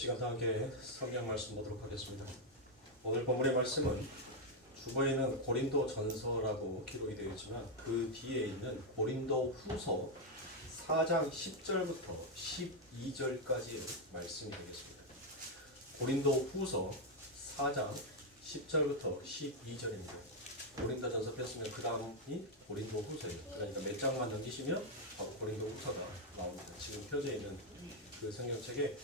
시간 다 함께 성경 말씀 보도록 하겠습니다. 오늘 본문의 말씀은 주보에는 고린도 전서라고 기록이 되어 있지만 그 뒤에 있는 고린도 후서 4장 10절부터 12절까지의 말씀이 되겠습니다. 고린도 후서 4장 10절부터 12절입니다. 고린도 전서 뺐으면 그 다음이 고린도 후서예요. 그러니까 몇 장만 넘기시면 바로 고린도 후서가 나옵니다. 지금 펴져 있는 그 성경책에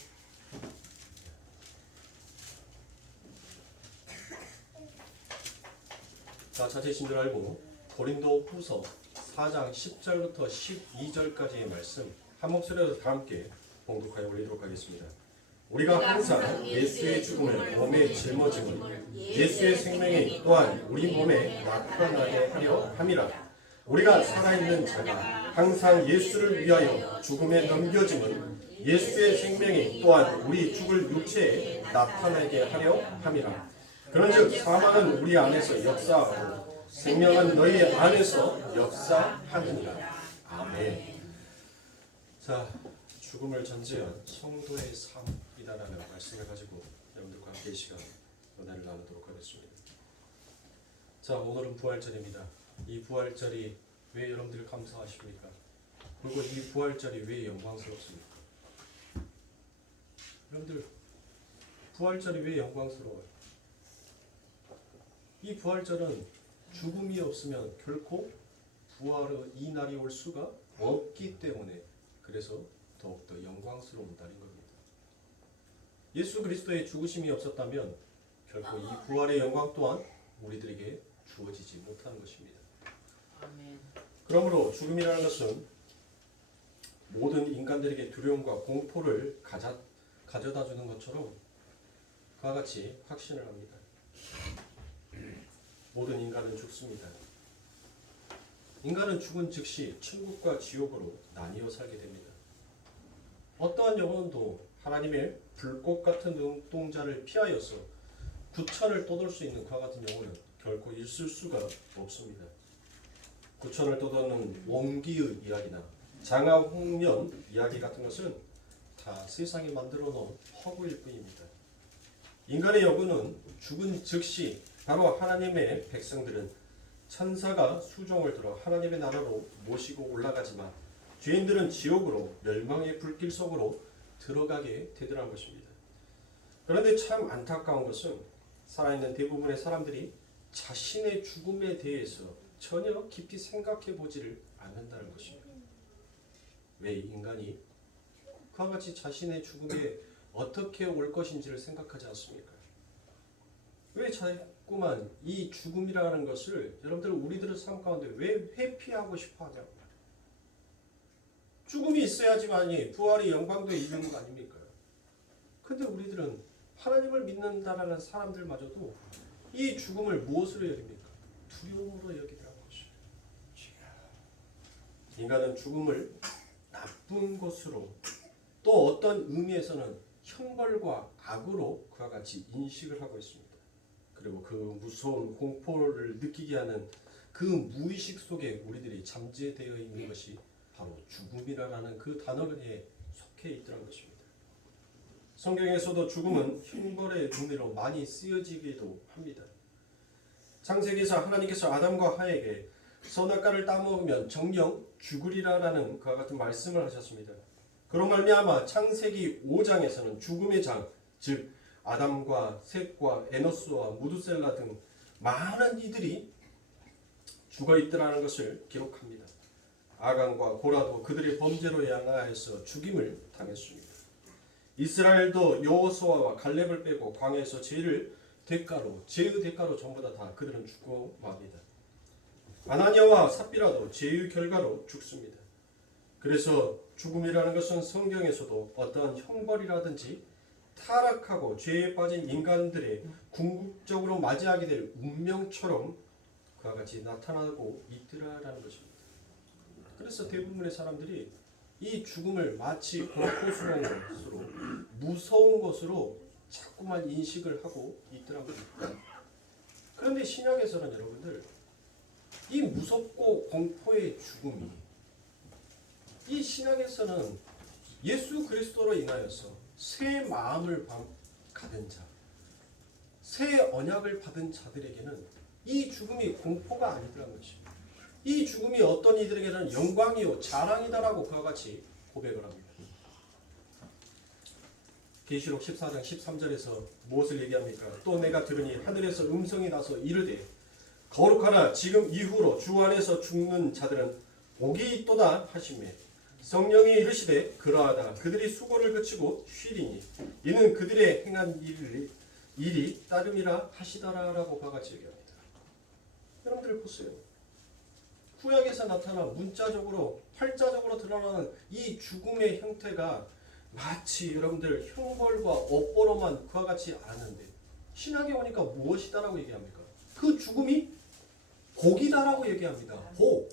자, 자세히 줄 알고 고린도 후서 4장 10절부터 12절까지의 말씀 한 목소리로 다 함께 봉독하여 올리도록 하겠습니다. 우리가 항상 예수의 죽음을 몸에 짊어짐은 예수의 생명이 또한 우리 몸에 나타나게 하려 함이라. 우리가 살아있는 자가 항상 예수를 위하여 죽음에 넘겨짐은 예수의 생명이 또한 우리 죽을 육체에 나타나게 하려 함이라. 그런즉 사망은 우리 안에서 역사하고 생명은 너희 안에서 역사하느니라. 아멘. 자, 죽음을 전제한 성도의 삶이다라는 말씀을 가지고 여러분들과 함께 이 시간 은혜를 나누도록 하겠습니다. 자, 오늘은 부활절입니다. 이 부활절이 왜 여러분들 감사하십니까? 그리고 이 부활절이 왜 영광스럽습니까? 여러분들 부활절이 왜 영광스러워요? 이 부활절은 죽음이 없으면 결코 부활의 이 날이 올 수가 없기 때문에 그래서 더욱더 영광스러운 날인 겁니다. 예수 그리스도의 죽으심이 없었다면 결코 이 부활의 영광 또한 우리들에게 주어지지 못하는 것입니다. 아멘. 그러므로 죽음이라는 것은 모든 인간들에게 두려움과 공포를 가져다 주는 것처럼 그와 같이 확신을 합니다. 모든 인간은 죽습니다. 인간은 죽은 즉시 천국과 지옥으로 나뉘어 살게 됩니다. 어떠한 영혼도 하나님의 불꽃 같은 눈동자를 피하여서 구천을 떠돌 수 있는 그와 같은 영혼은 결코 있을 수가 없습니다. 구천을 떠도는 원기의 이야기나 장하홍련 이야기 같은 것은 다 세상이 만들어 놓은 허구일 뿐입니다. 인간의 영혼은 죽은 즉시 바로 하나님의 백성들은 천사가 수종을 들어 하나님의 나라로 모시고 올라가지만 죄인들은 지옥으로 멸망의 불길 속으로 들어가게 되더라는 것입니다. 그런데 참 안타까운 것은 살아있는 대부분의 사람들이 자신의 죽음에 대해서 전혀 깊이 생각해 보지를 않는다는 것입니다. 왜 인간이 그와 같이 자신의 죽음에 어떻게 올 것인지를 생각하지 않습니까? 왜 자꾸만 이 죽음이라는 것을 여러분들 우리들의 삶 가운데 왜 회피하고 싶어 하냐고. 죽음이 있어야지만이 부활의 영광도 있는 거 아닙니까? 근데 우리들은 하나님을 믿는다라는 사람들마저도 이 죽음을 무엇으로 여깁니까? 두려움으로 여기더라는 것입니다. 인간은 죽음을 나쁜 것으로 또 어떤 의미에서는 형벌과 악으로 그와 같이 인식을 하고 있습니다. 그리고 그 무서운 공포를 느끼게 하는 그 무의식 속에 우리들이 잠재되어 있는 것이 바로 죽음이라는 그 단어에 속해 있더란 것입니다. 성경에서도 죽음은 형벌의 의미로 많이 쓰여지기도 합니다. 창세기에서 하나님께서 아담과 하에게 선악과를 따먹으면 정령 죽으리라라는 그와 같은 말씀을 하셨습니다. 그런 말미암아 창세기 5장에서는 죽음의 장, 즉 아담과 셋과 에노스와 무두셀라 등 많은 이들이 죽어 있더라는 것을 기록합니다. 아간과 고라도 그들의 범죄로 인하여서 죽임을 당했습니다. 이스라엘도 여호수아와 갈렙을 빼고 광야에서 죄의 대가로 전부 다 그들은 죽고 맙니다. 아나니아와 삽비라도 죄의 결과로 죽습니다. 그래서 죽음이라는 것은 성경에서도 어떠한 형벌이라든지 타락하고 죄에 빠진 인간들의 궁극적으로 맞이하게 될 운명처럼 그와 같이 나타나고 있더라라는 것입니다. 그래서 대부분의 사람들이 이 죽음을 마치 공포스러운 것으로 무서운 것으로 자꾸만 인식을 하고 있더라고요. 그런데 신약에서는 여러분들 이 무섭고 공포의 죽음이 이 신약에서는 예수 그리스도로 인하여서 새 마음을 가진 자, 새 언약을 받은 자들에게는 이 죽음이 공포가 아니라는 것입니다. 이 죽음이 어떤 이들에게는 영광이요 자랑이다라고 그와 같이 고백을 합니다. 계시록 14장 13절에서 무엇을 얘기합니까? 또 내가 들으니 하늘에서 음성이 나서 이르되 거룩하라 지금 이후로 주 안에서 죽는 자들은 복이 있도다 하시매 성령이 이르시되 그러하다 그들이 수고를 그치고 쉬리니 이는 그들의 행한 일이 따름이라 하시더라라고 그와 같이 얘기합니다. 여러분들 보세요. 구약에서 나타난 문자적으로 활자적으로 드러나는 이 죽음의 형태가 마치 여러분들 형벌과 업보로만 그와 같이 알았는데 신학에 오니까 무엇이다라고 얘기합니까? 그 죽음이 복이다라고 얘기합니다. 복.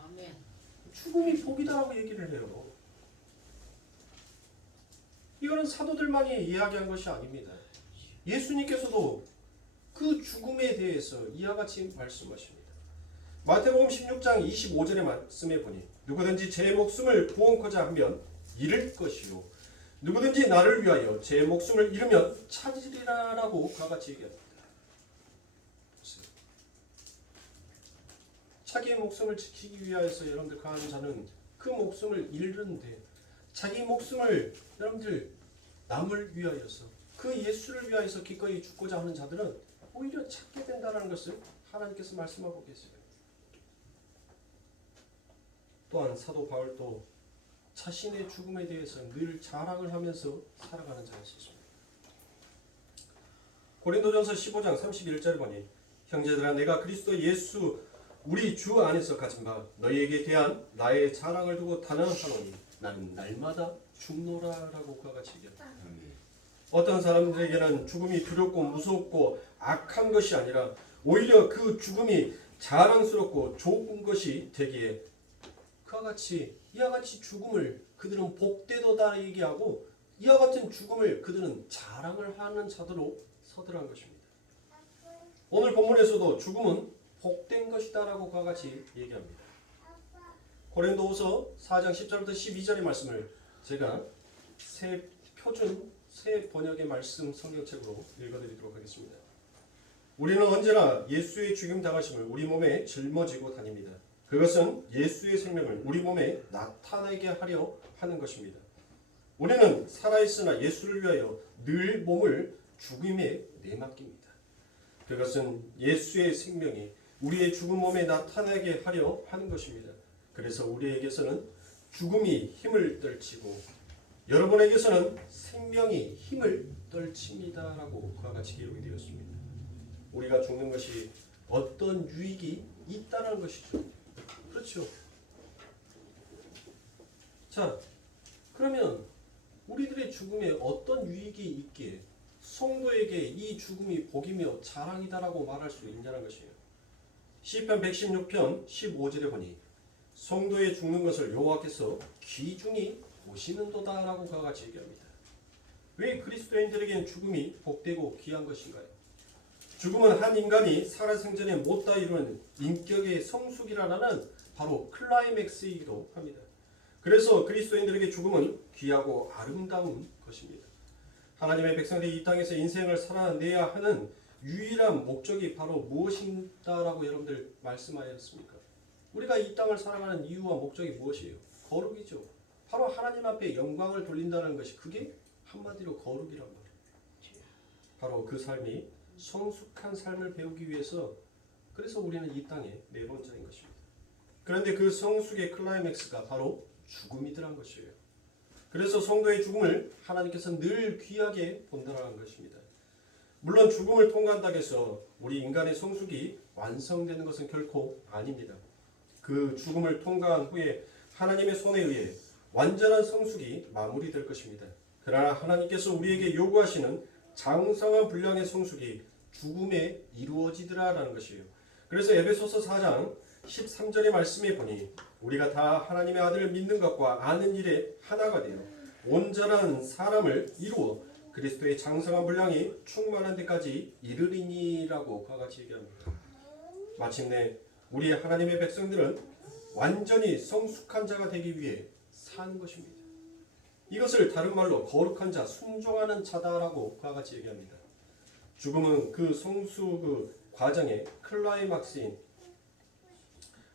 아멘. 죽음이 복이다라고 얘기를 해요. 이거는 사도들만이 이야기한 것이 아닙니다. 예수님께서도 그 죽음에 대해서 이와 같이 말씀하십니다. 마태복음 16장 25절의 말씀에 보니 누구든지 제 목숨을 구원코자 하면 잃을 것이요 누구든지 나를 위하여 제 목숨을 잃으면 찾으리라라고 그와 같이 얘기합니다. 자기의 목숨을 지키기 위하여서 여러분들 가는 자는 그 목숨을 잃는데 자기 목숨을 여러분들 남을 위하여서 그 예수를 위하여서 기꺼이 죽고자 하는 자들은 오히려 찾게 된다는 것을 하나님께서 말씀하고 계세요. 또한 사도 바울도 자신의 죽음에 대해서 늘 자랑을 하면서 살아가는 자였습니다. 고린도전서 15장 31절 보니 형제들아 내가 그리스도 예수 우리 주 안에서 가진 바 너희에게 대한 나의 자랑을 두고 단언하노니 나는 날마다 죽노라라고 그와 같이 얘기합니다. 어떤 사람들에게는 죽음이 두렵고 무섭고 악한 것이 아니라 오히려 그 죽음이 자랑스럽고 좋은 것이 되기에 그와 같이 이와 같이 죽음을 그들은 복되도다 얘기하고 이와 같은 죽음을 그들은 자랑을 하는 자들로 서들한 것입니다. 오늘 본문에서도 죽음은 복된 것이다라고 그와 같이 얘기합니다. 고린도후서 4장 10절부터 12절의 말씀을 제가 새 표준 새 번역의 말씀 성경책으로 읽어드리도록 하겠습니다. 우리는 언제나 예수의 죽임 당하심을 우리 몸에 짊어지고 다닙니다. 그것은 예수의 생명을 우리 몸에 나타내게 하려 하는 것입니다. 우리는 살아있으나 예수를 위하여 늘 몸을 죽임에 내맡깁니다. 그것은 예수의 생명이 우리의 죽은 몸에 나타나게 하려 하는 것입니다. 그래서 우리에게서는 죽음이 힘을 떨치고 여러분에게서는 생명이 힘을 떨칩니다라고 그와 같이 기록이 되었습니다. 우리가 죽는 것이 어떤 유익이 있다는 것이죠. 그렇죠. 자, 그러면 우리들의 죽음에 어떤 유익이 있기에 성도에게 이 죽음이 복이며 자랑이다라고 말할 수 있냐는 것이에요. 시편 116편 15절에 보니 성도의 죽는 것을 여호와께서 귀중히 보시는도다라고 그와 같이 얘기합니다. 왜 그리스도인들에게는 죽음이 복되고 귀한 것인가요? 죽음은 한 인간이 살아생전에 못다 이루는 인격의 성숙이라는 바로 클라이맥스이기도 합니다. 그래서 그리스도인들에게 죽음은 귀하고 아름다운 것입니다. 하나님의 백성들이 이 땅에서 인생을 살아내야 하는 유일한 목적이 바로 무엇인가라고 여러분들 말씀하였습니까? 우리가 이 땅을 살아가는 이유와 목적이 무엇이에요? 거룩이죠. 바로 하나님 앞에 영광을 돌린다는 것이 그게 한마디로 거룩이란 말이에요. 바로 그 삶이 성숙한 삶을 배우기 위해서 그래서 우리는 이 땅에 네 번째인 것입니다. 그런데 그 성숙의 클라이맥스가 바로 죽음이더란 것이에요. 그래서 성도의 죽음을 하나님께서 늘 귀하게 본다는 것입니다. 물론 죽음을 통과한다고 해서 우리 인간의 성숙이 완성되는 것은 결코 아닙니다. 그 죽음을 통과한 후에 하나님의 손에 의해 완전한 성숙이 마무리될 것입니다. 그러나 하나님께서 우리에게 요구하시는 장성한 분량의 성숙이 죽음에 이루어지더라라는 것이에요. 그래서 에베소서 4장 13절의 말씀에 보니 우리가 다 하나님의 아들을 믿는 것과 아는 일에 하나가 되어 온전한 사람을 이루어 그리스도의 장성한 분량이 충만한 데까지 이르리니라고 그와 같이 얘기합니다. 마침내 우리 하나님의 백성들은 완전히 성숙한 자가 되기 위해 사는 것입니다. 이것을 다른 말로 거룩한 자, 순종하는 자다라고 그와 같이 얘기합니다. 죽음은 그 성수 그 과정의 클라이막스인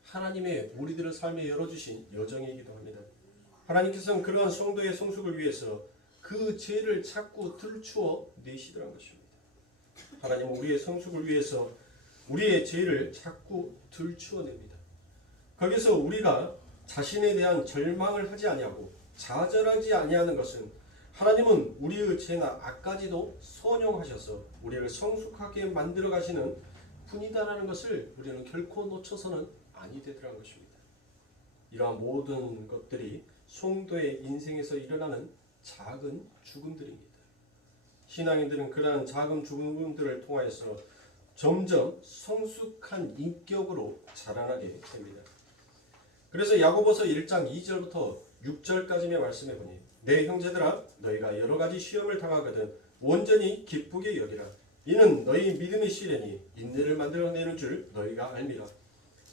하나님의 우리들의 삶에 열어주신 여정이기도 합니다. 하나님께서는 그러한 성도의 성숙을 위해서 그 죄를 자꾸 들추어 내시더란 것입니다. 하나님은 우리의 성숙을 위해서 우리의 죄를 자꾸 들추어 냅니다. 거기서 우리가 자신에 대한 절망을 하지 아니하고 좌절하지 아니하는 것은 하나님은 우리의 죄나 악까지도 선용하셔서 우리를 성숙하게 만들어 가시는 분이다라는 것을 우리는 결코 놓쳐서는 아니 되더라는 것입니다. 이러한 모든 것들이 성도의 인생에서 일어나는 작은 죽음들입니다. 신앙인들은 그러한 작은 죽음들을 통하여서 점점 성숙한 인격으로 자라나게 됩니다. 그래서 야고보서 1장 2절부터 6절까지의 말씀해 보니 내 형제들아 너희가 여러 가지 시험을 당하거든 온전히 기쁘게 여기라. 이는 너희 믿음이 시련이 인내를 만들어내는 줄 너희가 알미라.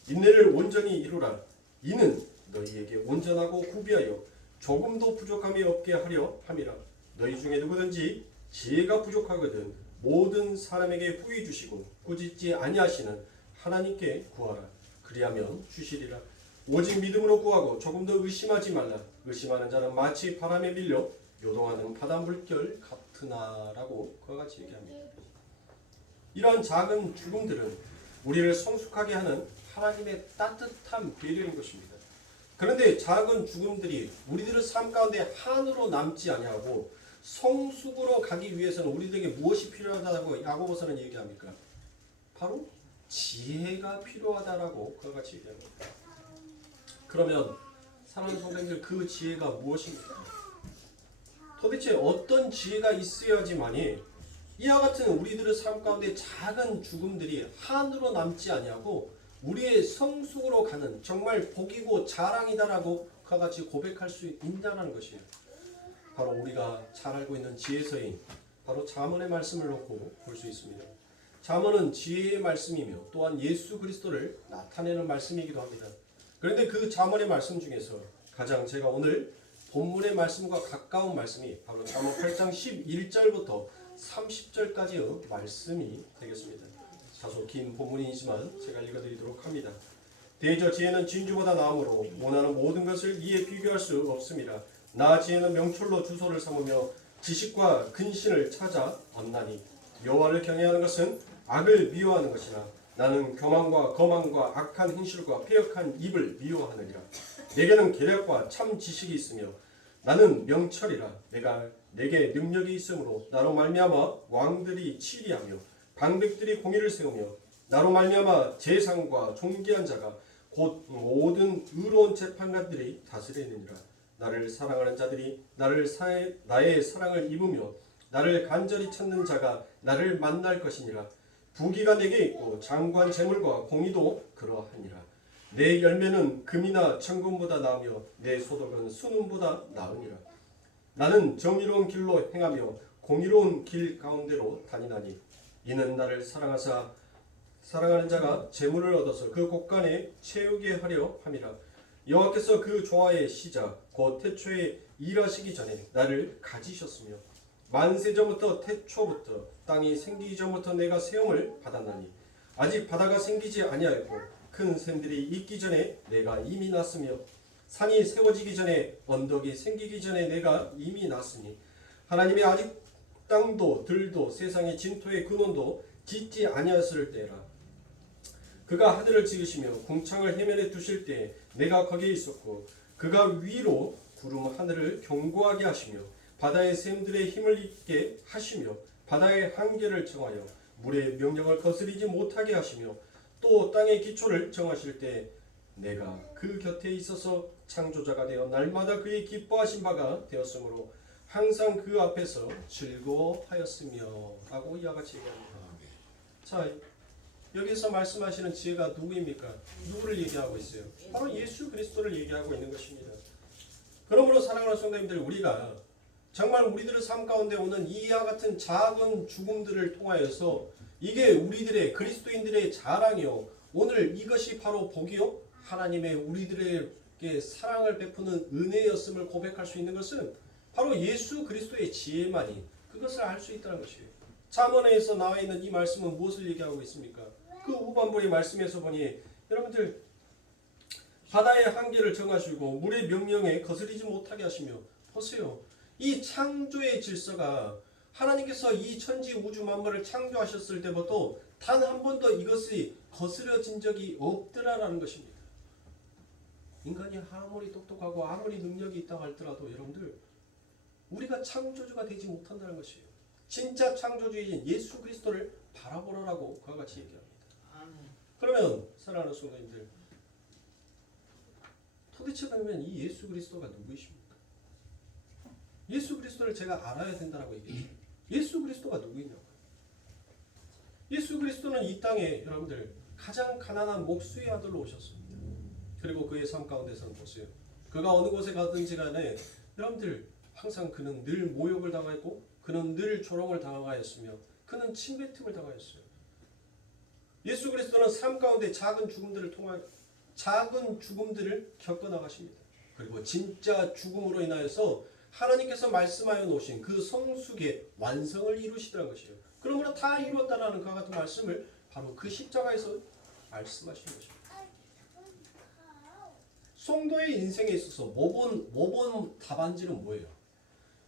인내를 온전히 이루라. 이는 너희에게 온전하고 구비하여 조금도 부족함이 없게 하려 함이라. 너희 중에 누구든지 지혜가 부족하거든 모든 사람에게 후히 주시고 꾸짖지 아니하시는 하나님께 구하라. 그리하면 주시리라. 오직 믿음으로 구하고 조금도 의심하지 말라. 의심하는 자는 마치 바람에 밀려 요동하는 바다 물결 같으나라고 그와 같이 얘기합니다. 이러한 작은 죽음들은 우리를 성숙하게 하는 하나님의 따뜻한 배려인 것입니다. 그런데 작은 죽음들이 우리들의 삶 가운데 한으로 남지 아니하고 성숙으로 가기 위해서는 우리들에게 무엇이 필요하다고 야고보서는 얘기합니까? 바로 지혜가 필요하다라고 그와 같이 얘기합니다. 그러면 사랑하는 성도님들, 그 지혜가 무엇입니까? 도대체 어떤 지혜가 있어야지만이 이와 같은 우리들의 삶 가운데 작은 죽음들이 한으로 남지 아니하고 우리의 성숙으로 가는 정말 복이고 자랑이다라고 그와 같이 고백할 수 있다는 것이에요. 바로 우리가 잘 알고 있는 지혜서인 바로 잠언의 말씀을 놓고 볼 수 있습니다. 잠언은 지혜의 말씀이며 또한 예수 그리스도를 나타내는 말씀이기도 합니다. 그런데 그 잠언의 말씀 중에서 가장 제가 오늘 본문의 말씀과 가까운 말씀이 바로 잠언 8장 11절부터 30절까지의 말씀이 되겠습니다. 다소 긴 본문이지만 제가 읽어드리도록 합니다. 대저 지혜는 진주보다 나음으로 원하는 모든 것을 이에 비교할 수 없습니다. 나 지혜는 명철로 주소를 삼으며 지식과 근신을 찾아 얻나니 여호와를 경외하는 것은 악을 미워하는 것이나 나는 교만과 거만과 악한 행실과 패역한 입을 미워하느니라. 내게는 계략과 참 지식이 있으며 나는 명철이라. 내게 능력이 있으므로 나로 말미암아 왕들이 치리하며 방백들이 공의를 세우며 나로 말미암아 재상과 존귀한 자가 곧 모든 의로운 재판관들이 다스리느니라. 나를 사랑하는 자들이 나의 사랑을 입으며 나를 간절히 찾는 자가 나를 만날 것이니라. 부귀가 내게 있고 장관 재물과 공의도 그러하니라. 내 열매는 금이나 천금보다 나으며 내 소득은 순금보다 나으니라. 나는 정의로운 길로 행하며 공의로운 길 가운데로 다니나니 이는 나를 사랑하는 자가 재물을 얻어서 그 곳간에 채우게 하려 함이라. 여호와께서 그 조화의 시작 곧 태초에 일하시기 전에 나를 가지셨으며 만세전부터 태초부터 땅이 생기기 전부터 내가 세움을 받았나니 아직 바다가 생기지 아니하였고 큰 샘들이 있기 전에 내가 이미 났으며 산이 세워지기 전에 언덕이 생기기 전에 내가 이미 났으니 하나님이 아직 땅도 들도 세상의 진토의 근원도 짓지 아니하였을 때라. 그가 하늘을 지으시며 궁창을 해면에 두실 때 내가 거기에 있었고 그가 위로 구름 하늘을 견고하게 하시며 바다의 샘들의 힘을 있게 하시며 바다의 한계를 정하여 물의 명령을 거스리지 못하게 하시며 또 땅의 기초를 정하실 때 내가 그 곁에 있어서 창조자가 되어 날마다 그의 기뻐하신 바가 되었으므로 항상 그 앞에서 즐거워하였으며 라고 이와 같이 얘기합니다. 자, 여기서 말씀하시는 지혜가 누구입니까? 누구를 얘기하고 있어요? 바로 예수 그리스도를 얘기하고 있는 것입니다. 그러므로 사랑하는 성도님들, 우리가 정말 우리들의 삶 가운데 오는 이와 같은 작은 죽음들을 통하여서 이게 우리들의 그리스도인들의 자랑이요, 오늘 이것이 바로 복이요 하나님의 우리들에게 사랑을 베푸는 은혜였음을 고백할 수 있는 것은 바로 예수 그리스도의 지혜만이 그것을 알 수 있다는 것이에요. 잠언에서 나와 있는 이 말씀은 무엇을 얘기하고 있습니까? 그 후반부의 말씀에서 보니 여러분들 바다의 한계를 정하시고 물의 명령에 거스르지 못하게 하시며 보세요. 이 창조의 질서가 하나님께서 이 천지 우주 만물을 창조하셨을 때부터 단 한 번도 이것이 거스려진 적이 없더라라는 것입니다. 인간이 아무리 똑똑하고 아무리 능력이 있다고 할지라도 여러분들 우리가 창조주가 되지 못한다는 것이에요. 진짜 창조주인 예수 그리스도를 바라보라고 그와 같이 얘기합니다. 그러면 사랑하는 성도님들, 도대체 그러면 이 예수 그리스도가 누구이십니까? 예수 그리스도를 제가 알아야 된다고 얘기해요. 예수 그리스도가 누구이냐고. 예수 그리스도는 이 땅에 여러분들 가장 가난한 목수의 아들로 오셨습니다. 그리고 그의 삶 가운데서는 보세요. 그가 어느 곳에 가든지 간에 여러분들 항상 그는 늘 모욕을 당하였고 그는 늘 조롱을 당하였으며 그는 침뱉음을 당하였어요. 예수 그리스도는 삶 가운데 작은 죽음들을 겪어 나가십니다. 그리고 진짜 죽음으로 인하여서 하나님께서 말씀하여 놓으신 그 성숙의 완성을 이루시더라는 것이에요. 그러므로 다 이루었다라는 그와 같은 말씀을 바로 그 십자가에서 말씀하신 것입니다. 성도의 인생에 있어서 모본 답안지는 뭐예요?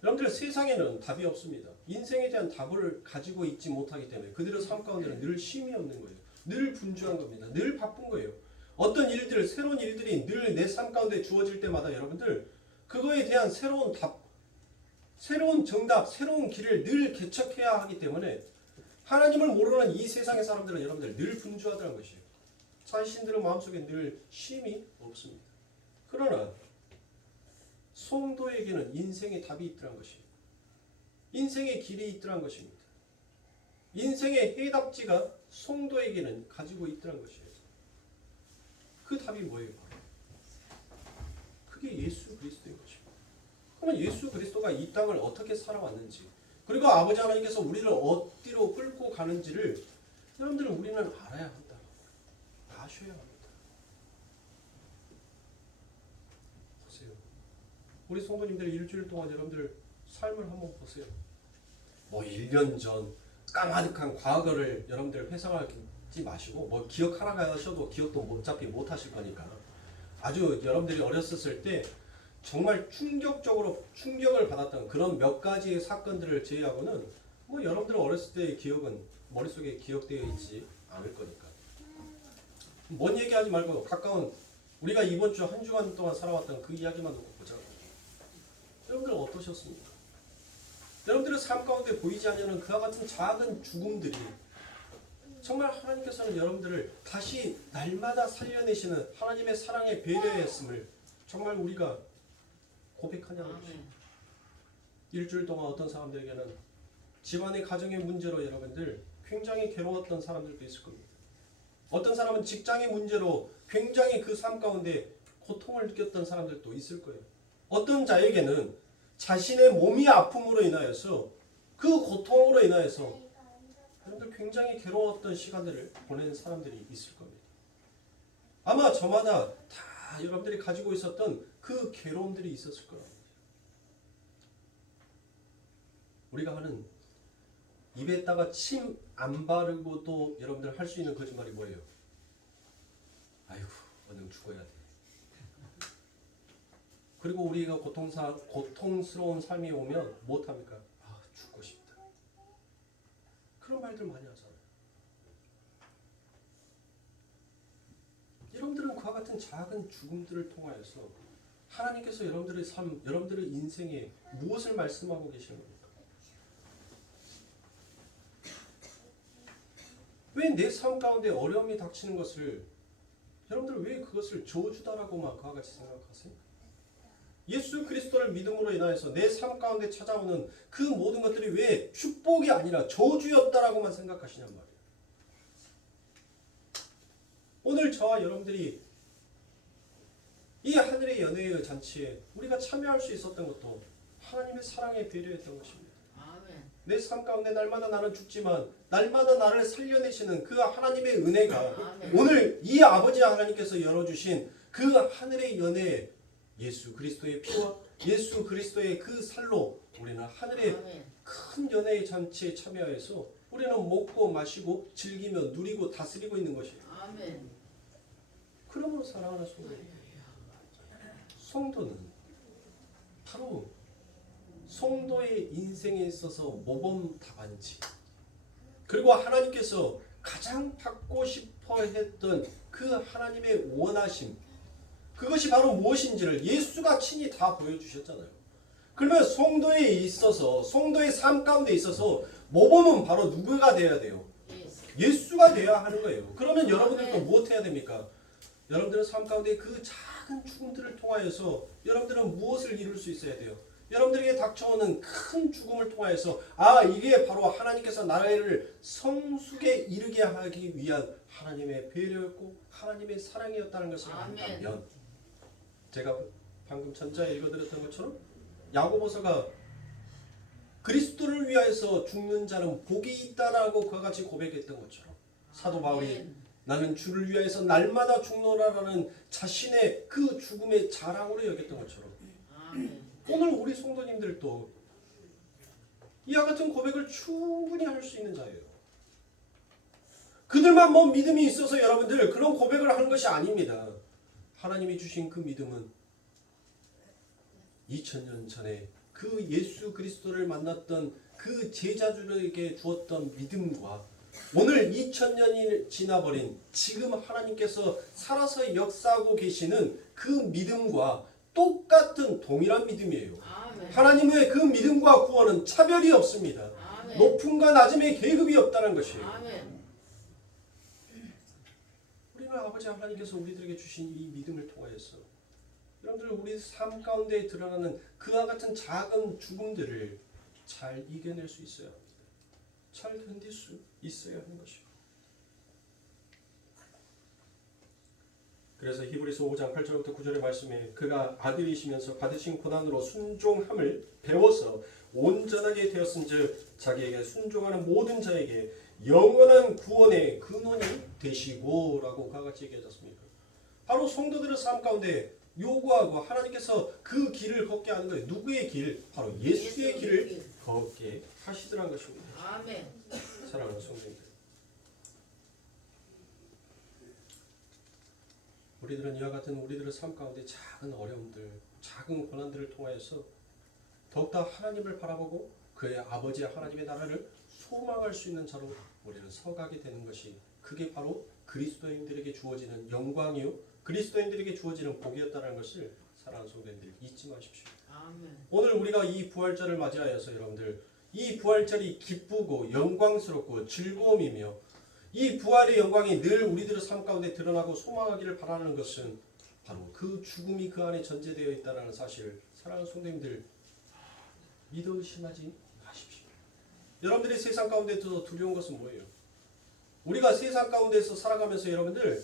여러분들 세상에는 답이 없습니다. 인생에 대한 답을 가지고 있지 못하기 때문에 그들의 삶 가운데는 늘 쉼이 없는 거예요. 늘 분주한 겁니다. 늘 바쁜 거예요. 어떤 일들, 새로운 일들이 늘 내 삶 가운데 주어질 때마다 여러분들 그거에 대한 새로운 답, 새로운 정답, 새로운 길을 늘 개척해야 하기 때문에 하나님을 모르는 이 세상의 사람들은 여러분들 늘 분주하다는 것이에요. 자신들의 마음속에 늘 쉼이 없습니다. 그러나 성도에게는 인생의 답이 있더란 것이에요. 인생의 길이 있더란 것입니다. 인생의 해답지가 성도에게는 가지고 있더란 것이에요. 그 답이 뭐예요? 그게 예수 그리스도인 것입니다. 그러면 예수 그리스도가 이 땅을 어떻게 살아왔는지 그리고 아버지 하나님께서 우리를 어디로 끌고 가는지를 여러분들은 우리는 알아야 한다. 아셔야 합니다. 보세요. 우리 성도님들 일주일 동안 여러분들 삶을 한번 보세요. 뭐 1년 전 까마득한 과거를 여러분들 회상하지 마시고 뭐 기억하라 하셔도 기억도 어차피 못 하실 거니까 아주 여러분들이 어렸을 때 정말 충격을 받았던 그런 몇 가지의 사건들을 제외하고는 뭐 여러분들 어렸을 때의 기억은 머릿속에 기억되어 있지 않을 거니까 뭔 얘기하지 말고 가까운 우리가 이번 주 한 주간 동안 살아왔던 그 이야기만 놓고 보자. 여러분들 어떠셨습니까? 여러분들의 삶 가운데 보이지 않는 그와 같은 작은 죽음들이 정말 하나님께서는 여러분들을 다시 날마다 살려내시는 하나님의 사랑의 배려였음을 정말 우리가 고백하냐는 것입니다. 일주일 동안 어떤 사람들에게는 집안의 가정의 문제로 여러분들 굉장히 괴로웠던 사람들도 있을 겁니다. 어떤 사람은 직장의 문제로 굉장히 그 삶 가운데 고통을 느꼈던 사람들도 있을 거예요. 어떤 자에게는 자신의 몸이 아픔으로 인하여서 그 고통으로 인하여서 여러분들 굉장히 괴로웠던 시간들을 보낸 사람들이 있을 겁니다. 아마 저마다 다 여러분들이 가지고 있었던 그 괴로움들이 있었을 거랍니다. 우리가 하는 입에다가 침 안 바르고도 여러분들 할 수 있는 거짓말이 뭐예요? 아이고 얼른 죽어야 돼. 그리고 우리가 고통스러운 삶이 오면 못합니까? 아 죽고 싶다. 그런 말들 많이 하잖아요. 여러분들은 그와 같은 작은 죽음들을 통하여서 하나님께서 여러분들의 삶, 여러분들의 인생에 무엇을 말씀하고 계시는 겁니까? 왜 내 삶 가운데 어려움이 닥치는 것을 여러분들 왜 그것을 저주다라고만 그와 같이 생각하세요? 예수 그리스도를 믿음으로 인하여서 내 삶 가운데 찾아오는 그 모든 것들이 왜 축복이 아니라 저주였다라고만 생각하시냔 말이에요. 오늘 저와 여러분들이 이 하늘의 연회의 잔치에 우리가 참여할 수 있었던 것도 하나님의 사랑에 배려했던 것입니다. 내 삶 가운데 날마다 나는 죽지만 날마다 나를 살려내시는 그 하나님의 은혜가 오늘 이 아버지 하나님께서 열어주신 그 하늘의 연회에 예수 그리스도의 피와 예수 그리스도의 그 살로 우리는 하늘의 큰 연회의 잔치에 참여해서 우리는 먹고 마시고 즐기며 누리고 다스리고 있는 것이에요. 그러므로 사랑하는 성도는 바로 성도의 인생에 있어서 모범 답안지, 그리고 하나님께서 가장 받고 싶어 했던 그 하나님의 원하심, 그것이 바로 무엇인지를 예수가 친히 다 보여주셨잖아요. 그러면 성도에 있어서, 성도의 삶 가운데 있어서 모범은 바로 누구가 돼야 돼요? 예수가 돼야 하는 거예요. 그러면 여러분들도 무엇 해야 됩니까? 여러분들은 삶 가운데 그 작은 죽음들을 통하여서 여러분들은 무엇을 이룰 수 있어야 돼요? 여러분들에게 닥쳐오는 큰 죽음을 통하여서 이게 바로 하나님께서 나라를 성숙에 이르게 하기 위한 하나님의 배려였고 하나님의 사랑이었다는 것을 안다면, 제가 방금 전자에 읽어드렸던 것처럼 야고보서가 그리스도를 위하여서 죽는 자는 복이 있다라고 그와 같이 고백했던 것처럼 사도 바울이 나는 주를 위하여서 날마다 죽노라라는 자신의 그 죽음의 자랑으로 여겼던 것처럼 오늘 우리 성도님들도 이와 같은 고백을 충분히 할 수 있는 자예요. 그들만 뭐 믿음이 있어서 여러분들 그런 고백을 하는 것이 아닙니다. 하나님이 주신 그 믿음은 2000년 전에 그 예수 그리스도를 만났던 그 제자들에게 주었던 믿음과 오늘 2000년이 지나버린 지금 하나님께서 살아서 역사하고 계시는 그 믿음과 똑같은 동일한 믿음이에요. 하나님의 그 믿음과 구원은 차별이 없습니다. 높음과 낮음의 계급이 없다는 것이에요. 우리는 아버지 하나님께서 우리들에게 주신 이 믿음을 통하여서 여러분들 우리 삶 가운데 드러나는 그와 같은 작은 죽음들을 잘 이겨낼 수 있어야 합니다. 잘 견딜 수 있어야 하는 것이고, 그래서 히브리서 5장 8절부터 9절의 말씀에 그가 아들이시면서 받으신 고난으로 순종함을 배워서 온전하게 되었은즉 자기에게 순종하는 모든 자에게 영원한 구원의 근원이 되시고 라고 그와 같이 얘기하셨습니다. 바로 성도들의 삶 가운데 요구하고 하나님께서 그 길을 걷게 하는 거예요. 누구의 길? 바로 예수의 길을 걷게 하시더라는 것입니다. 아멘. 사랑하는 성도님들, 우리들은 이와 같은 우리들의 삶 가운데 작은 어려움들, 작은 고난들을 통하여서 더욱더 하나님을 바라보고 그의 아버지 하나님의 나라를 소망할 수 있는 자로 우리는 서가게 되는 것이, 그게 바로 그리스도인들에게 주어지는 영광이요 그리스도인들에게 주어지는 복이었다는 것을 사랑하는 성도님들 잊지 마십시오. 아멘. 오늘 우리가 이 부활절을 맞이하여서 여러분들 이 부활절이 기쁘고 영광스럽고 즐거움이며 이 부활의 영광이 늘 우리들의 삶 가운데 드러나고 소망하기를 바라는 것은 바로 그 죽음이 그 안에 전제되어 있다는 사실을 사랑하는 성도님들 믿어 의심하지 마십시오. 여러분들이 세상 가운데서 두려운 것은 뭐예요? 우리가 세상 가운데서 살아가면서 여러분들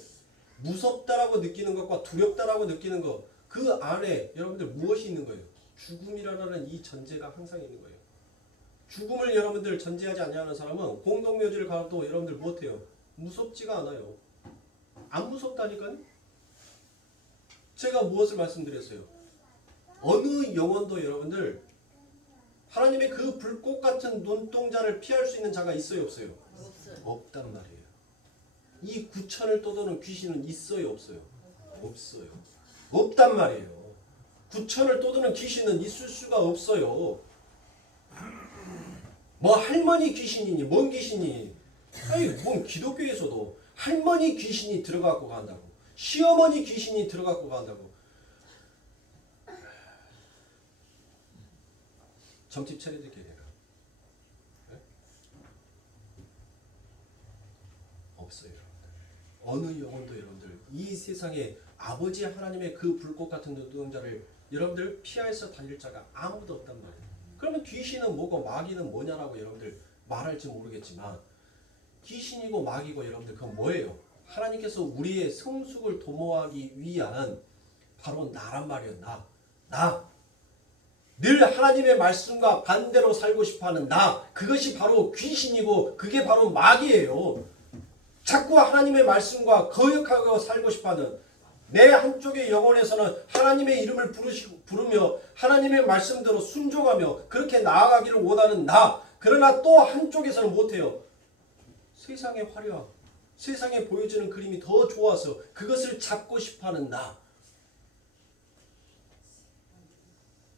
무섭다라고 느끼는 것과 두렵다라고 느끼는 것, 그 안에 여러분들 무엇이 있는 거예요? 죽음이라는 이 전제가 항상 있는 거예요. 죽음을 여러분들 전제하지 않냐는 사람은 공동묘지를 가도 여러분들 못해요. 무섭지가 않아요. 안 무섭다니까요. 제가 무엇을 말씀드렸어요? 어느 영혼도 여러분들 하나님의 그 불꽃 같은 눈동자를 피할 수 있는 자가 있어요, 없어요? 없단 말이에요. 이 구천을 떠도는 귀신은 있어요, 없어요? 없어요. 없단 말이에요. 구천을 떠도는 귀신은 있을 수가 없어요. 뭐 할머니 귀신이니 뭔 귀신이, 아니 뭔 기독교에서도 할머니 귀신이 들어가고 간다고, 시어머니 귀신이 들어가고 간다고. 점집 차려드릴게요. 네? 없어요. 어느 영혼도 여러분들 이 세상에 아버지 하나님의 그 불꽃 같은 눈동자를 여러분들 피해서 다닐 자가 아무도 없단 말이에요. 그러면 귀신은 뭐고 마귀는 뭐냐라고 여러분들 말할지 모르겠지만, 귀신이고 마귀고 여러분들 그건 뭐예요? 하나님께서 우리의 성숙을 도모하기 위한 바로 나란 말이에요. 나. 늘 하나님의 말씀과 반대로 살고 싶어하는 나, 그것이 바로 귀신이고 그게 바로 마귀예요. 자꾸 하나님의 말씀과 거역하고 살고 싶어하는 내 한쪽의 영혼에서는 하나님의 이름을 부르며 하나님의 말씀대로 순종하며 그렇게 나아가기를 원하는 나. 그러나 또 한쪽에서는 못해요. 세상의 화려함, 세상에 보여지는 그림이 더 좋아서 그것을 잡고 싶어하는 나.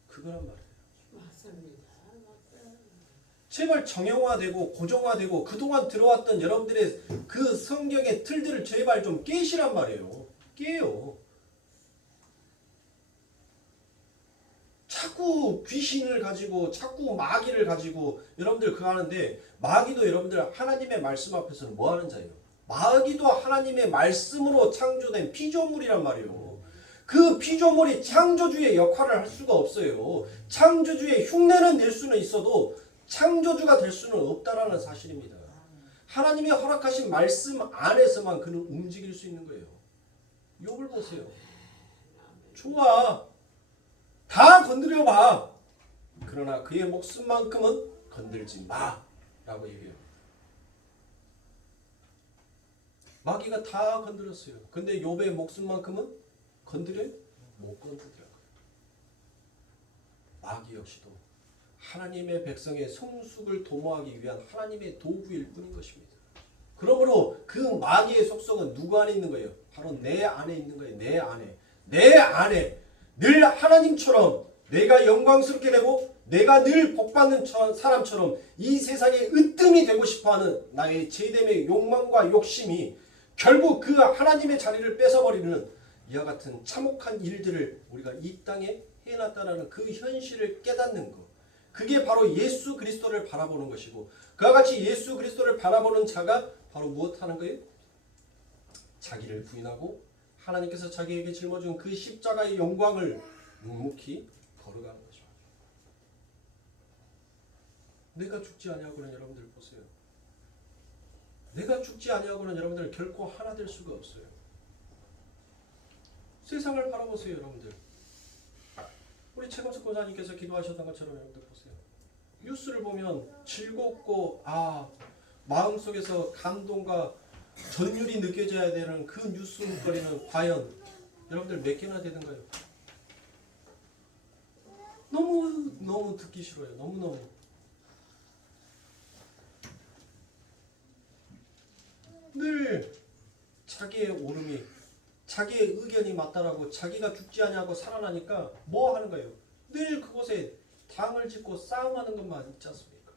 그거란 말이에요. 맞습니다. 제발 정형화되고 고정화되고 그동안 들어왔던 여러분들의 그 성경의 틀들을 제발 좀 깨시란 말이에요. 깨요. 자꾸 귀신을 가지고 자꾸 마귀를 가지고 여러분들 그거 하는데, 마귀도 여러분들 하나님의 말씀 앞에서는 뭐 하는 자예요? 마귀도 하나님의 말씀으로 창조된 피조물이란 말이에요. 그 피조물이 창조주의 역할을 할 수가 없어요. 창조주의 흉내는 낼 수는 있어도 창조주가 될 수는 없다라는 사실입니다. 하나님의 허락하신 말씀 안에서만 그는 움직일 수 있는 거예요. 욥을 보세요. 좋아. 다 건드려봐. 그러나 그의 목숨만큼은 건들지 마. 라고 얘기해요. 마귀가 다 건드렸어요. 근데 욥의 목숨만큼은 건드려요? 못 건드려요. 마귀 역시도 하나님의 백성의 성숙을 도모하기 위한 하나님의 도구일 뿐인 것입니다. 그러므로 그 마귀의 속성은 누구 안에 있는 거예요? 바로 내 안에 있는 거예요. 내 안에. 내 안에 늘 하나님처럼 내가 영광스럽게 되고 내가 늘 복받는 사람처럼 이 세상에 으뜸이 되고 싶어하는 나의 제됨의 욕망과 욕심이 결국 그 하나님의 자리를 뺏어버리는 이와 같은 참혹한 일들을 우리가 이 땅에 해놨다는 그 현실을 깨닫는 것. 그게 바로 예수 그리스도를 바라보는 것이고, 그와 같이 예수 그리스도를 바라보는 자가 바로 무엇 하는 거예요? 자기를 부인하고 하나님께서 자기에게 짊어진 그 십자가의 영광을 묵묵히 걸어가는 것입니다. 내가 죽지 아니하고는 여러분들 보세요. 내가 죽지 아니하고는 여러분들 결코 하나 될 수가 없어요. 세상을 바라보세요, 여러분들. 우리 최검석 권사님께서 기도하셨던 것처럼 여러분들 보세요. 뉴스를 보면 즐겁고 마음속에서 감동과 전율이 느껴져야 되는 그 뉴스거리는 과연 여러분들 몇 개나 되는가요? 너무 듣기 싫어요. 너무너무. 늘 자기의 옳음이, 자기의 의견이 맞다라고 자기가 죽지 아니하고 살아나니까 뭐 하는 거예요? 늘 그곳에 당을 짓고 싸움하는 것만 있지 않습니까?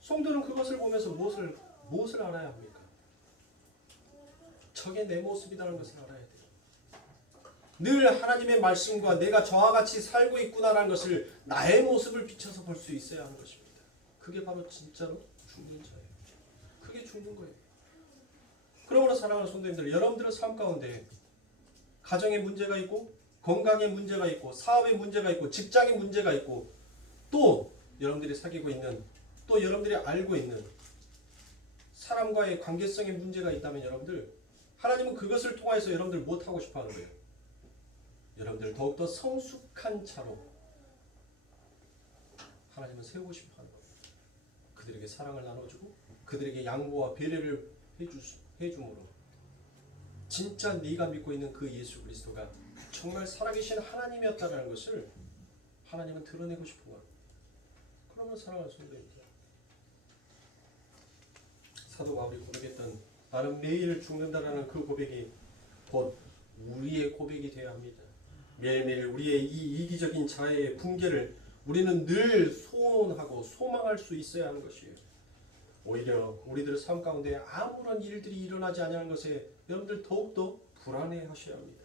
성도는 그것을 보면서 무엇을 알아야 합니까? 저게 내 모습이라는 것을 알아야 돼요. 늘 하나님의 말씀과 내가 저와 같이 살고 있구나라는 것을 나의 모습을 비춰서 볼 수 있어야 하는 것입니다. 그게 바로 진짜로 죽는 자예요. 그게 죽는 거예요. 그러므로 사랑하는 성도님들, 여러분들의 삶 가운데 가정에 문제가 있고 건강에 문제가 있고 사업에 문제가 있고 직장에 문제가 있고 또 여러분들이 사귀고 있는, 또 여러분들이 알고 있는 사람과의 관계성에 문제가 있다면 여러분들, 하나님은 그것을 통해서 여러분들 무엇하고 싶어 하는 거예요? 여러분들 더욱더 성숙한 자로 하나님은 세우고 싶어 하는 거예요. 그들에게 사랑을 나눠주고 그들에게 양보와 배려를 해줌으로 진짜 네가 믿고 있는 그 예수 그리스도가 정말 살아계신 하나님이었다는 것을 하나님은 드러내고 싶은 거예요. 그러면 사랑하는 성도입니다. 사도 바울이 고백했던 나는 매일 죽는다라는 그 고백이 곧 우리의 고백이 되어야 합니다. 매일매일 우리의 이 이기적인 자아의 붕괴를 우리는 늘 소원하고 소망할 수 있어야 하는 것이에요. 오히려 우리들의 삶 가운데 아무런 일들이 일어나지 않는 것에 여러분들 더욱더 불안해 하셔야 합니다.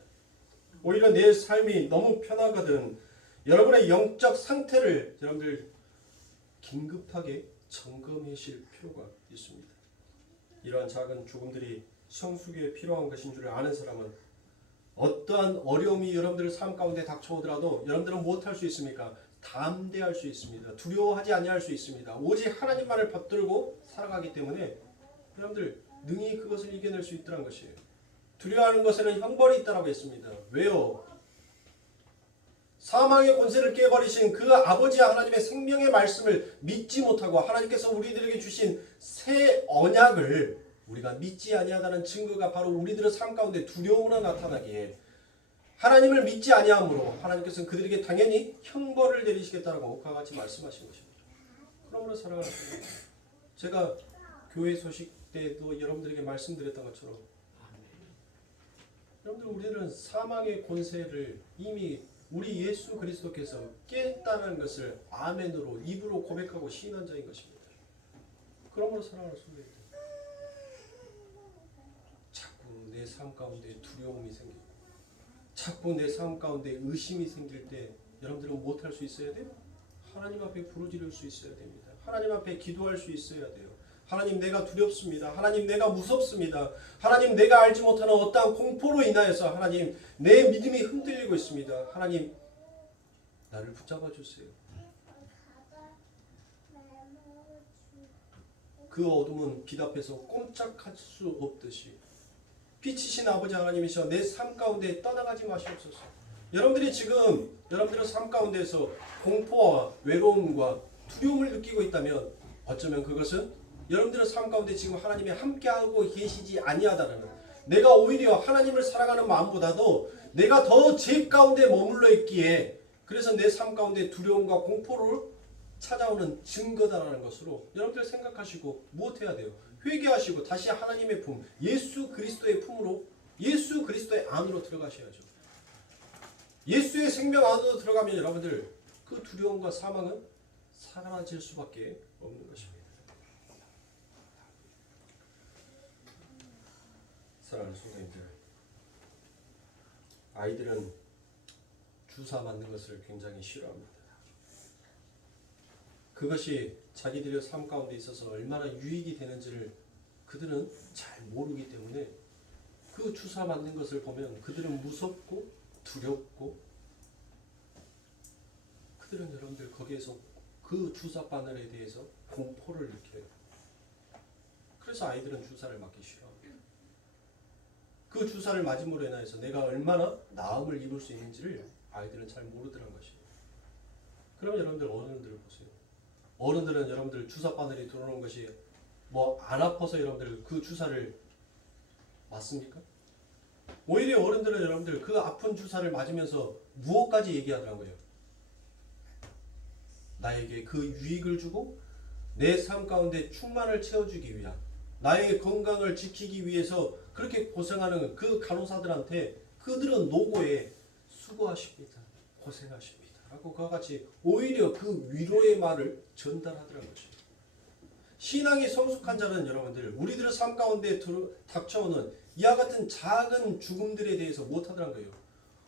오히려 내 삶이 너무 편하거든 여러분의 영적 상태를 여러분들 긴급하게 점검하실 필요가 있습니다. 이러한 작은 죽음들이 성숙에 필요한 것인 줄 아는 사람은 어떠한 어려움이 여러분들의 삶 가운데 닥쳐오더라도 여러분들은 무엇할 수 있습니까? 담대할 수 있습니다. 두려워하지 아니할 수 있습니다. 오직 하나님만을 붙들고 살아가기 때문에 여러분들 능히 그것을 이겨낼 수 있다는 것이에요. 두려워하는 것에는 형벌이 있다고 했습니다. 왜요? 사망의 권세를 깨버리신 그 아버지 하나님의 생명의 말씀을 믿지 못하고 하나님께서 우리들에게 주신 새 언약을 우리가 믿지 아니하다는 증거가 바로 우리들의 삶 가운데 두려움으로 나타나기에 하나님을 믿지 아니함으로 하나님께서는 그들에게 당연히 형벌을 내리시겠다라고 그와 같이 말씀하신 것입니다. 그러므로 사랑하는 성도, 제가 교회 소식 때도 여러분들에게 말씀드렸던 것처럼 여러분들 우리는 사망의 권세를 이미 우리 예수 그리스도께서 깼다는 것을 아멘으로 입으로 고백하고 시인한 자인 것입니다. 그러므로 사랑하는 성도들, 자꾸 내 삶 가운데 두려움이 생기고 자꾸 내 삶 가운데 의심이 생길 때 여러분들은 못할 수 있어야 돼요? 하나님 앞에 부르짖을 수 있어야 됩니다. 하나님 앞에 기도할 수 있어야 돼요. 하나님, 내가 두렵습니다. 하나님, 내가 무섭습니다. 하나님, 내가 알지 못하는 어떠한 공포로 인하여서 하나님, 내 믿음이 흔들리고 있습니다. 하나님, 나를 붙잡아 주세요. 그 어둠은 빛 앞에서 꼼짝할 수 없듯이 빛이신 아버지 하나님이셔 내 삶 가운데 떠나가지 마시옵소서. 여러분들이 지금 여러분들의 삶 가운데서 공포와 외로움과 두려움을 느끼고 있다면 어쩌면 그것은 여러분들의 삶 가운데 지금 하나님이 함께하고 계시지 아니하다는, 내가 오히려 하나님을 사랑하는 마음보다도 내가 더 죄 가운데 머물러 있기에 그래서 내 삶 가운데 두려움과 공포를 찾아오는 증거다라는 것으로 여러분들 생각하시고 무엇해야 돼요? 회개하시고 다시 하나님의 품, 예수 그리스도의 품으로, 예수 그리스도의 안으로 들어가셔야죠. 예수의 생명 안으로 들어가면 여러분들 그 두려움과 사망은 사라질 수밖에 없는 것입니다. 사랑하는 성도님들, 아이들은 주사 맞는 것을 굉장히 싫어합니다. 그것이 자기들의 삶 가운데 있어서 얼마나 유익이 되는지를 그들은 잘 모르기 때문에 그 주사 맞는 것을 보면 그들은 무섭고 두렵고, 그들은 여러분들 거기에서 그 주사 바늘에 대해서 공포를 느껴요. 그래서 아이들은 주사를 맞기 싫어합니다. 그 주사를 맞음으로 인해서 내가 얼마나 나음을 입을 수 있는지를 아이들은 잘 모르더란 것이에요. 그럼 여러분들 어른들을 보세요. 어른들은 여러분들 주사 바늘이 들어오는 것이 뭐 안 아파서 여러분들 그 주사를 맞습니까? 오히려 어른들은 여러분들 그 아픈 주사를 맞으면서 무엇까지 얘기하더라고요. 나에게 그 유익을 주고 내 삶 가운데 충만을 채워주기 위한, 나의 건강을 지키기 위해서 그렇게 고생하는 그 간호사들한테 그들은 노고에 수고하십니다. 고생하십니다. 라고 그와 같이 오히려 그 위로의 말을 전달하더라는 것입니다. 신앙이 성숙한 자는 여러분들 우리들의 삶 가운데 닥쳐오는 이와 같은 작은 죽음들에 대해서 못하더란 거예요.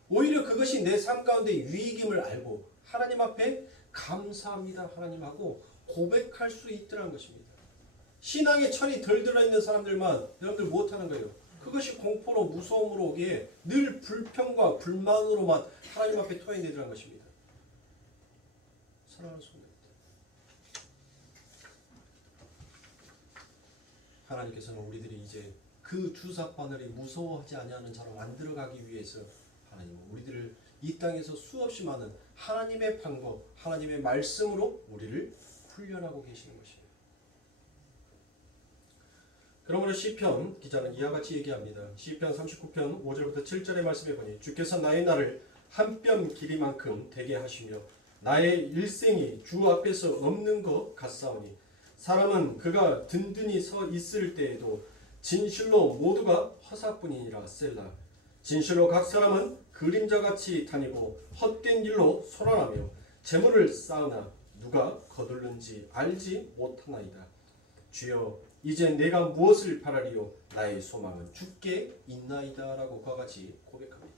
오히려 그것이 내 삶 가운데 유익임을 알고 하나님 앞에 감사합니다 하나님하고 고백할 수 있더란 것입니다. 신앙의 철이 덜 들어있는 사람들만 여러분들 못하는 거예요. 그것이 공포로 무서움으로 오기에 늘 불평과 불만으로만 하나님 앞에 토해내더란 것입니다. 사랑하는 성도들, 하나님께서는 우리들이 이제 그 주사 바늘이 무서워하지 아니하는 자로 만들어가기 위해서 하나님은 우리들을 이 땅에서 수없이 많은 하나님의 방법, 하나님의 말씀으로 우리를 훈련하고 계시는 것입니다. 그러므로 시편 기자는 이와 같이 얘기합니다. 시편 39편 5절부터 7절의 말씀에 보니 주께서 나의 날을 한 뼘 길이만큼 되게 하시며 나의 일생이 주 앞에서 없는 것 같사오니 사람은 그가 든든히 서 있을 때에도 진실로 모두가 허사뿐이니라. 셀라. 진실로 각 사람은 그림자같이 다니고 헛된 일로 소란하며 재물을 쌓으나 누가 거둘는지 알지 못하나이다. 주여, 이제 내가 무엇을 바라리요? 나의 소망은 주께 있나이다. 라고 그와 같이 고백합니다.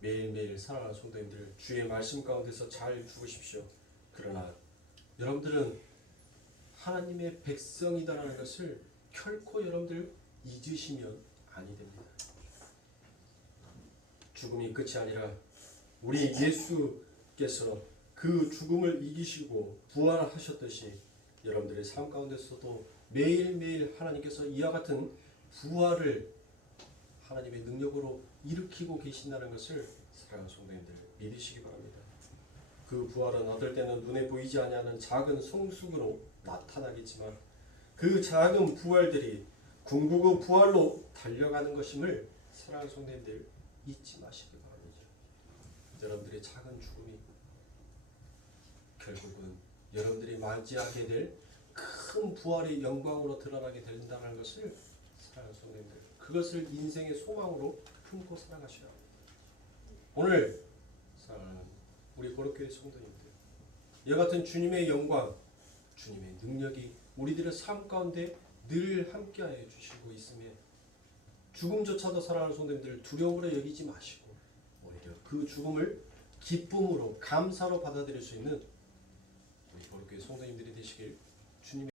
매일매일 사랑하는 성도님들, 주의 말씀 가운데서 잘 죽으십시오. 그러나 여러분들은 하나님의 백성이다라는 것을 결코 여러분들 잊으시면 아니 됩니다. 죽음이 끝이 아니라 우리 예수께서 그 죽음을 이기시고 부활하셨듯이 여러분들의 삶 가운데서도 매일매일 하나님께서 이와 같은 부활을 하나님의 능력으로 일으키고 계신다는 것을 사랑하는 성도님들 믿으시기 바랍니다. 그 부활은 어떨 때는 눈에 보이지 아니하는 작은 성숙으로 나타나겠지만 그 작은 부활들이 궁극의 부활로 달려가는 것임을 사랑하는 성도님들 잊지 마시기 바랍니다. 여러분들의 작은 죽음이 결국은 여러분들이 맞이하게 될 큰 부활의 영광으로 드러나게 된다는 것을 사랑하는 성도님들, 그것을 인생의 소망으로 품고 살아가셔야 합니다. 오늘 사랑하는 우리 거룩교회 성도님들, 이와 같은 주님의 영광, 주님의 능력이 우리들의 삶 가운데 늘 함께하여 주시고 있음에 죽음조차도 사랑하는 성도님들 두려움으로 여기지 마시고 오히려 그 죽음을 기쁨으로 감사로 받아들일 수 있는 우리 거룩교회 성도님들이 되시길 주님의